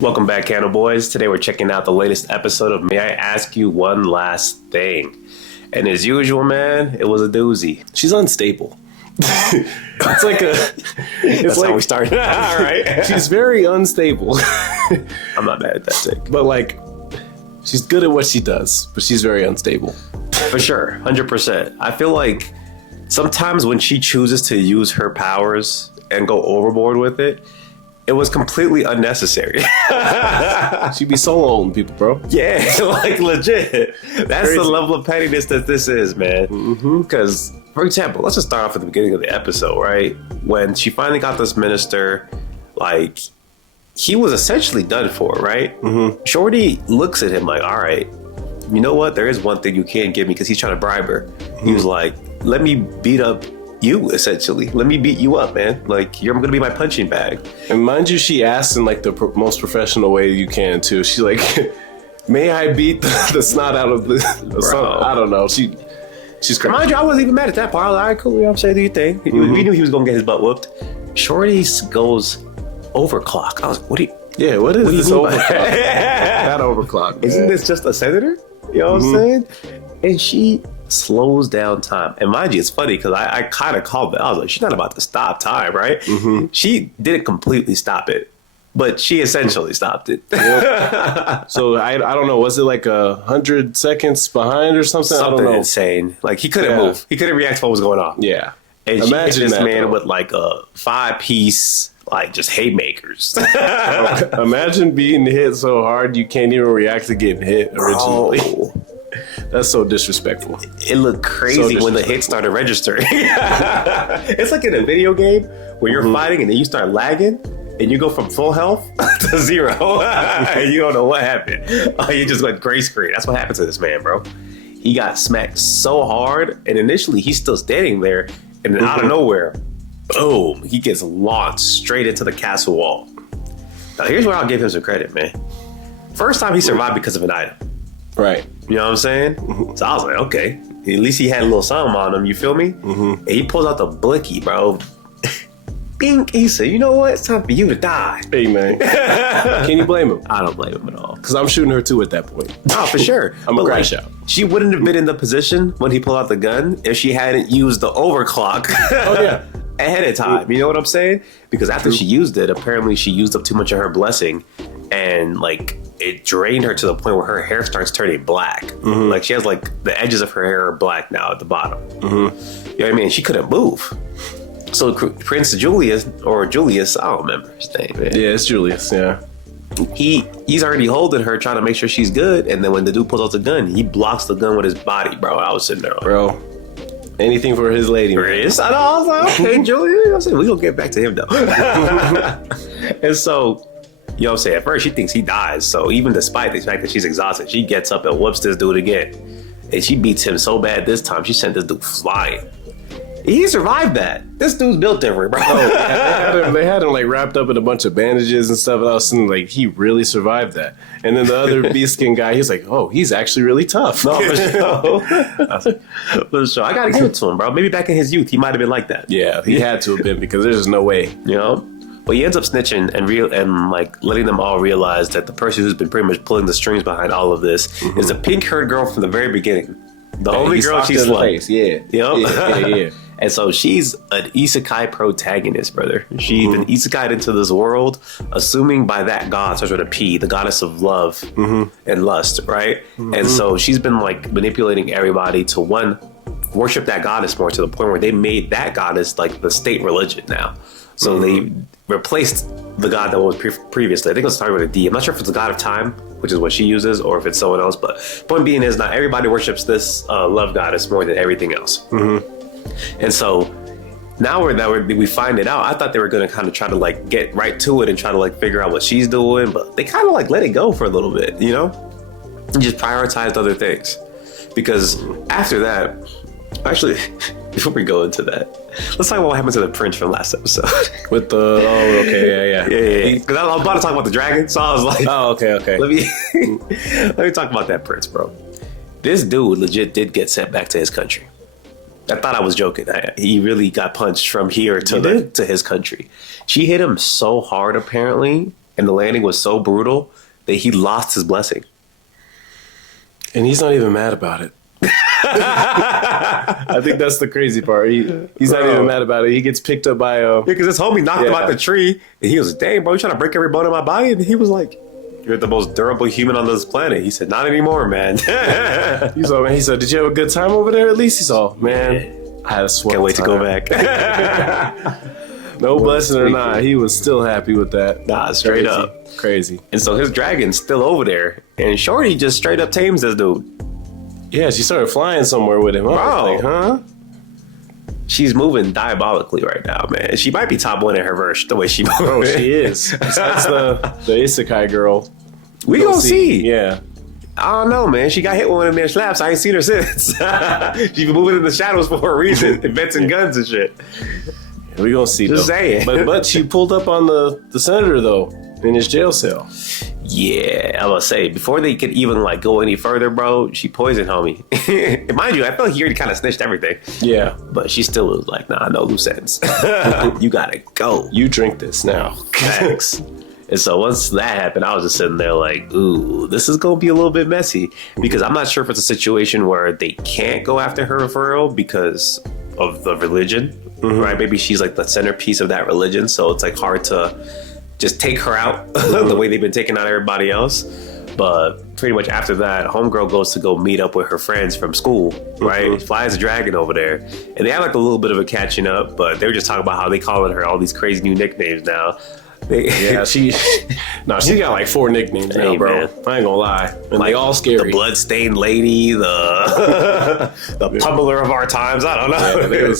Welcome back, Candle Boys. Today we're checking out the latest episode of May I Ask You One Last Thing? And as usual, man, it was a doozy. She's unstable. It's like a... That's like, how we started. All right. She's very unstable. I'm not mad at that take. But like, she's good at what she does, but she's very unstable. For sure, 100%. I feel like sometimes when she chooses to use her powers and go overboard with it, it was completely unnecessary. She'd be soloing people, bro. Yeah, like legit. That's crazy. The level of pettiness that this is, man. Because, for example, let's just start off at the beginning of the episode, right? When she finally got this minister, like, he was essentially done for, right? Shorty looks at him like, all right, you know what? There is one thing you can't give me, because he's trying to bribe her. He was like, let me beat up you, essentially. Let me beat you up, man. Like, you're gonna be my punching bag. And mind you, she asked in like the most professional way you can too. She's like, may I beat the snot out of the snot? I don't know. She's crazy. Mind you, I wasn't even mad at that part. I was like, all right, cool, you know what I'm saying, do your thing. We knew he was gonna get his butt whooped. Shorty goes overclock. I was like, what is this overclock? That overclock. Isn't this just a senator? You know what I'm saying? And she slows down time. And mind you, it's funny because I kind of called it. I was like, she's not about to stop time, right? She didn't completely stop it, but she essentially stopped it. So I don't know. Was it like 100 seconds behind or something? I don't know. Insane. Like, he couldn't move. He couldn't react to what was going on. Yeah. And imagine she hit this man with like a 5-piece, like, just haymakers. Imagine being hit so hard you can't even react to getting hit originally. That's so disrespectful. It looked crazy when the hit started registering. It's like in a video game where you're fighting and then you start lagging and you go from full health to 0. And you don't know what happened. You just went gray screen. That's what happened to this man, bro. He got smacked so hard, and initially he's still standing there, and then out of nowhere, boom, he gets launched straight into the castle wall. Now here's where I'll give him some credit, man. First time he survived because of an item. Right. You know what I'm saying? So I was like, okay, at least he had a little something on him, you feel me? And he pulls out the blicky, bro. Bing, he said, you know what? It's time for you to die. Hey, man. Can you blame him? I don't blame him at all. Because I'm shooting her too at that point. Oh, for sure. I'm a crash out. She wouldn't have been in the position when he pulled out the gun if she hadn't used the overclock. Oh, yeah. Ahead of time. You know what I'm saying? Because after she used it, apparently she used up too much of her blessing, and like it drained her to the point where her hair starts turning black. Like, she has like the edges of her hair are black now at the bottom. You know what I mean? She couldn't move. So Prince Julius, or Julius, I don't remember his name, man. Yeah, it's Julius. Yeah. He's already holding her, trying to make sure she's good, and then when the dude pulls out the gun, he blocks the gun with his body, bro. I was sitting there, bro. Anything for his lady, man. I was like, okay, Julius. I said, we're gonna get back to him though. And so, you know what I'm saying? At first, she thinks he dies. So even despite the fact that she's exhausted, she gets up and whoops this dude again. And she beats him so bad this time, she sent this dude flying. He survived that. This dude's built different, bro. They had him like wrapped up in a bunch of bandages and stuff. And I was thinking, like, he really survived that. And then the other beast-skin guy, he's like, oh, he's actually really tough. No, for sure. For sure. I gotta give it to him, bro. Maybe back in his youth, he might have been like that. Yeah, he had to have been, because there's no way. You know? But he ends up snitching and like letting them all realize that the person who's been pretty much pulling the strings behind all of this is the pink-haired girl from the very beginning. The only girl she's like. Yeah. Yeah. And so she's an isekai protagonist, brother. She's been isekai'd into this world, assuming by that god, starts with a P, the goddess of love and lust, right? And so she's been like manipulating everybody to, one, worship that goddess more, to the point where they made that goddess like the state religion now. So they replaced the god that was previously. I think it was started with a D. I'm not sure if it's the god of time, which is what she uses, or if it's someone else. But point being is, not everybody worships this love goddess more than everything else. And so now we find it out. I thought they were going to kind of try to like get right to it and try to like figure out what she's doing, but they kind of like let it go for a little bit, you know, and just prioritized other things. Because after that, actually, before we go into that, let's talk about what happened to the prince from last episode. With the yeah. Because I was about to talk about the dragon, so I was like, oh, okay. Let me talk about that prince, bro. This dude legit did get sent back to his country. I thought I was joking. He really got punched from here to his country. She hit him so hard, apparently, and the landing was so brutal that he lost his blessing. And he's not even mad about it. I think that's the crazy part. He's not even mad about it. He gets picked up by because his homie knocked him out the tree, and he was like, "Dang, bro, you trying to break every bone in my body?" And he was like, "You're the most durable human on this planet." He said, "Not anymore, man." He's all, man. He said, "Did you have a good time over there? At least." He's all, "Man, I had a swell Can't wait time. to go back." No blessing or not, he was still happy with that. Nah, straight up. Crazy. And so his dragon's still over there, and Shorty just straight up tames this dude. Yeah, she started flying somewhere with him. I was like, huh? She's moving diabolically right now, man. She might be top one in her verse, the way she moves. Oh, she is. That's the isekai girl. We gonna see. Yeah. I don't know, man. She got hit with one of their slaps. I ain't seen her since. She's been moving in the shadows for a reason, inventing guns and shit. We gonna see. Just saying. But she pulled up on the senator though in his jail cell. Yeah, I was say before they could even like go any further, bro. She poisoned homie. Mind you, I feel like he already kind of snitched everything. Yeah, but she still was like, "Nah, no loose ends. You gotta go. You drink this now." Thanks. And so once that happened, I was just sitting there like, "Ooh, this is gonna be a little bit messy," because I'm not sure if it's a situation where they can't go after her for real because of the religion, right? Maybe she's like the centerpiece of that religion, so it's like hard to just take her out the way they've been taking out everybody else. But pretty much after that, homegirl goes to go meet up with her friends from school, right? Flies a dragon over there, and they have like a little bit of a catching up, but they were just talking about how they calling her all these crazy new nicknames now. Yeah, she got like 4 nicknames now, bro. Man. I ain't gonna lie, and like, they all scary. The bloodstained lady, the pummeler of our times. I don't know. Yeah,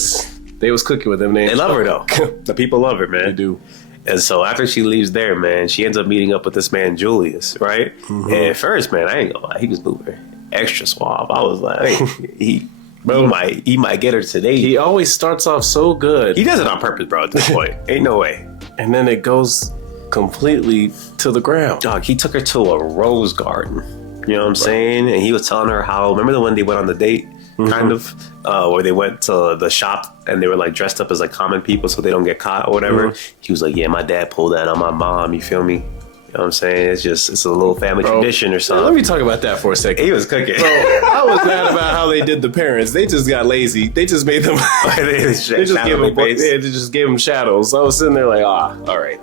they was cooking with them names. They love her though. The people love her, man. They do. And so after she leaves there, man, she ends up meeting up with this man, Julius, right? And at first, man, I ain't gonna lie, he was moving extra suave. I was like, he might get her today. He always starts off so good. He does it on purpose, bro, at this point. Ain't no way. And then it goes completely to the ground. Dog, he took her to a rose garden. You know what I'm saying? And he was telling her how, remember the one they went on the date? Kind of, where they went to the shop and they were like dressed up as like common people so they don't get caught or whatever. He was like, "Yeah, my dad pulled that on my mom." You feel me? You know what I'm saying? It's a little family tradition or something. Let me talk about that for a second. He was cooking. Bro, I was mad about how they did the parents. They just got lazy. They just made them. they just gave them shadows. So I was sitting there like, all right.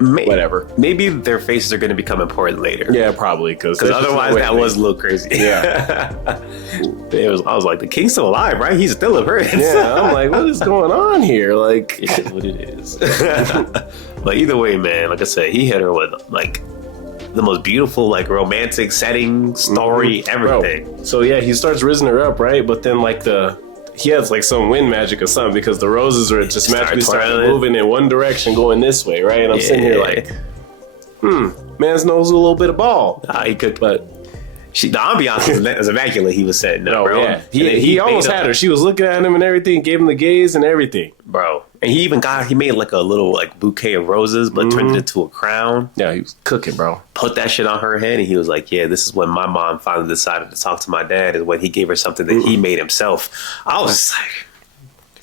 Whatever. Maybe their faces are going to become important later. Yeah, probably. Because otherwise that was a little crazy. Yeah. I was like, the king's still alive, right? He's still a prince. Yeah, I'm like, what is going on here? Like, it is what it is. But either way, man, like I said, he hit her with like the most beautiful, like romantic setting, story, everything. Bro. So yeah, he starts raising her up, right? But then like he has like some wind magic or something because the roses are just magically starting moving in one direction, going this way, right? And I'm sitting here like, man's nose a little bit of ball. He could, but the ambiance is immaculate. He was saying, no, bro. Yeah. He almost had her. She was looking at him and everything, gave him the gaze and everything, bro. And he made like a little like bouquet of roses, but turned it into a crown. Yeah, he was cooking, bro. Put that shit on her head, and he was like, "Yeah, this is when my mom finally decided to talk to my dad, is when he gave her something that he made himself." I was like,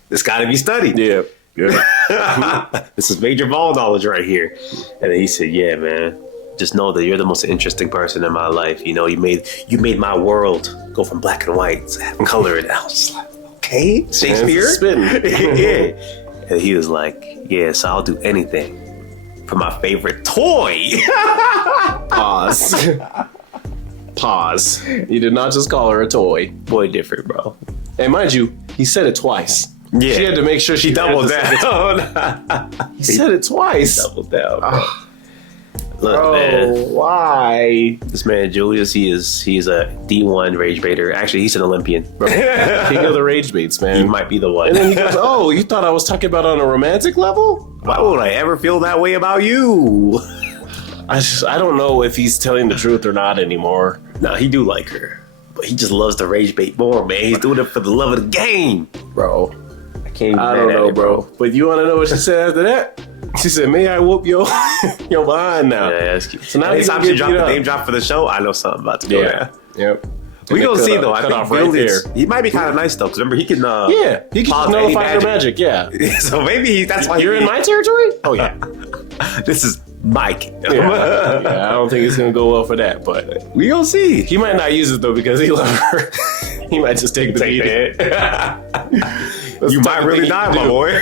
"This got to be studied." Yeah. This is major ball knowledge right here. And then he said, "Yeah, man, just know that you're the most interesting person in my life. You know, you made my world go from black and white to have color." And I was just like, "Okay, Shakespeare." Yeah. And he was like, "Yeah, so I'll do anything for my favorite toy." Pause. You did not just call her a toy. Boy, different, bro. And mind you, he said it twice. Yeah. She had to make sure she doubled down. He said it twice. He doubled down, bro. Look, man. Why? This man, Julius, he's a D1 rage baiter. Actually, he's an Olympian. Bro. King of the rage baits, man. He might be the one. And then he goes, "Oh, you thought I was talking about on a romantic level? Why would I ever feel that way about you?" I don't know if he's telling the truth or not anymore. Nah, he do like her, but he just loves the rage bait more, man. He's doing it for the love of the game, bro. I don't know, bro. But you want to know what she said after that? She said, "May I whoop your behind now?" Yeah, that's cute. So now anytime she dropped the name drop for the show, I know something about to go there. Yep. We gonna see though. I think Julius, he might be kind of nice though, because remember he can. He can nullify her magic. Yeah. So maybe that's why you're in my territory. Oh yeah. This is Mike. Yeah, I don't think it's gonna go well for that, but We gonna see. he might not use it though because he loves her. He might just take the beating. You might really die, my boy.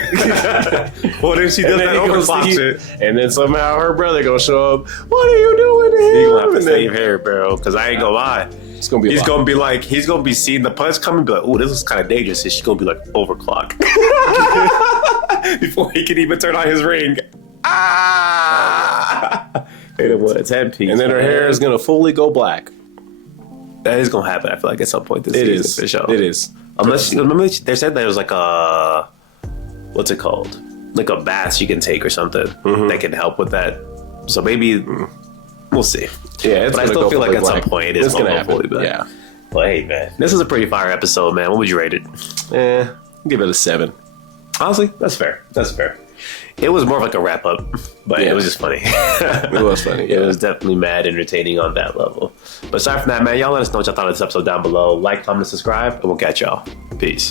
What if she does that overclock shit? And then somehow her brother gonna show up. What are you doing to him? He's gonna have to save her, bro. Because I ain't gonna lie. It's gonna be. He's gonna be like, he's gonna be seeing the punch coming, be like, "Oh, this is kind of dangerous." And she's gonna be like, "Overclock," before he can even turn on his ring. It's head piece, and then her hair is gonna fully go black. That is gonna happen. I feel like at some point this It season is. for sure. It is. Unless remember they said there was like a what's it called? Like a bath you can take or something that can help with that. So maybe we'll see. Yeah, but I still feel like at some point it's gonna happen. Yeah. But hey, man, this is a pretty fire episode, man. What would you rate it? Give it a 7. Honestly, that's fair. That's fair. It was more of like a wrap up, but it was just funny. It was funny. It was definitely mad entertaining on that level. But aside from that, man, y'all let us know what y'all thought of this episode down below. Like, comment, subscribe, and we'll catch y'all. Peace.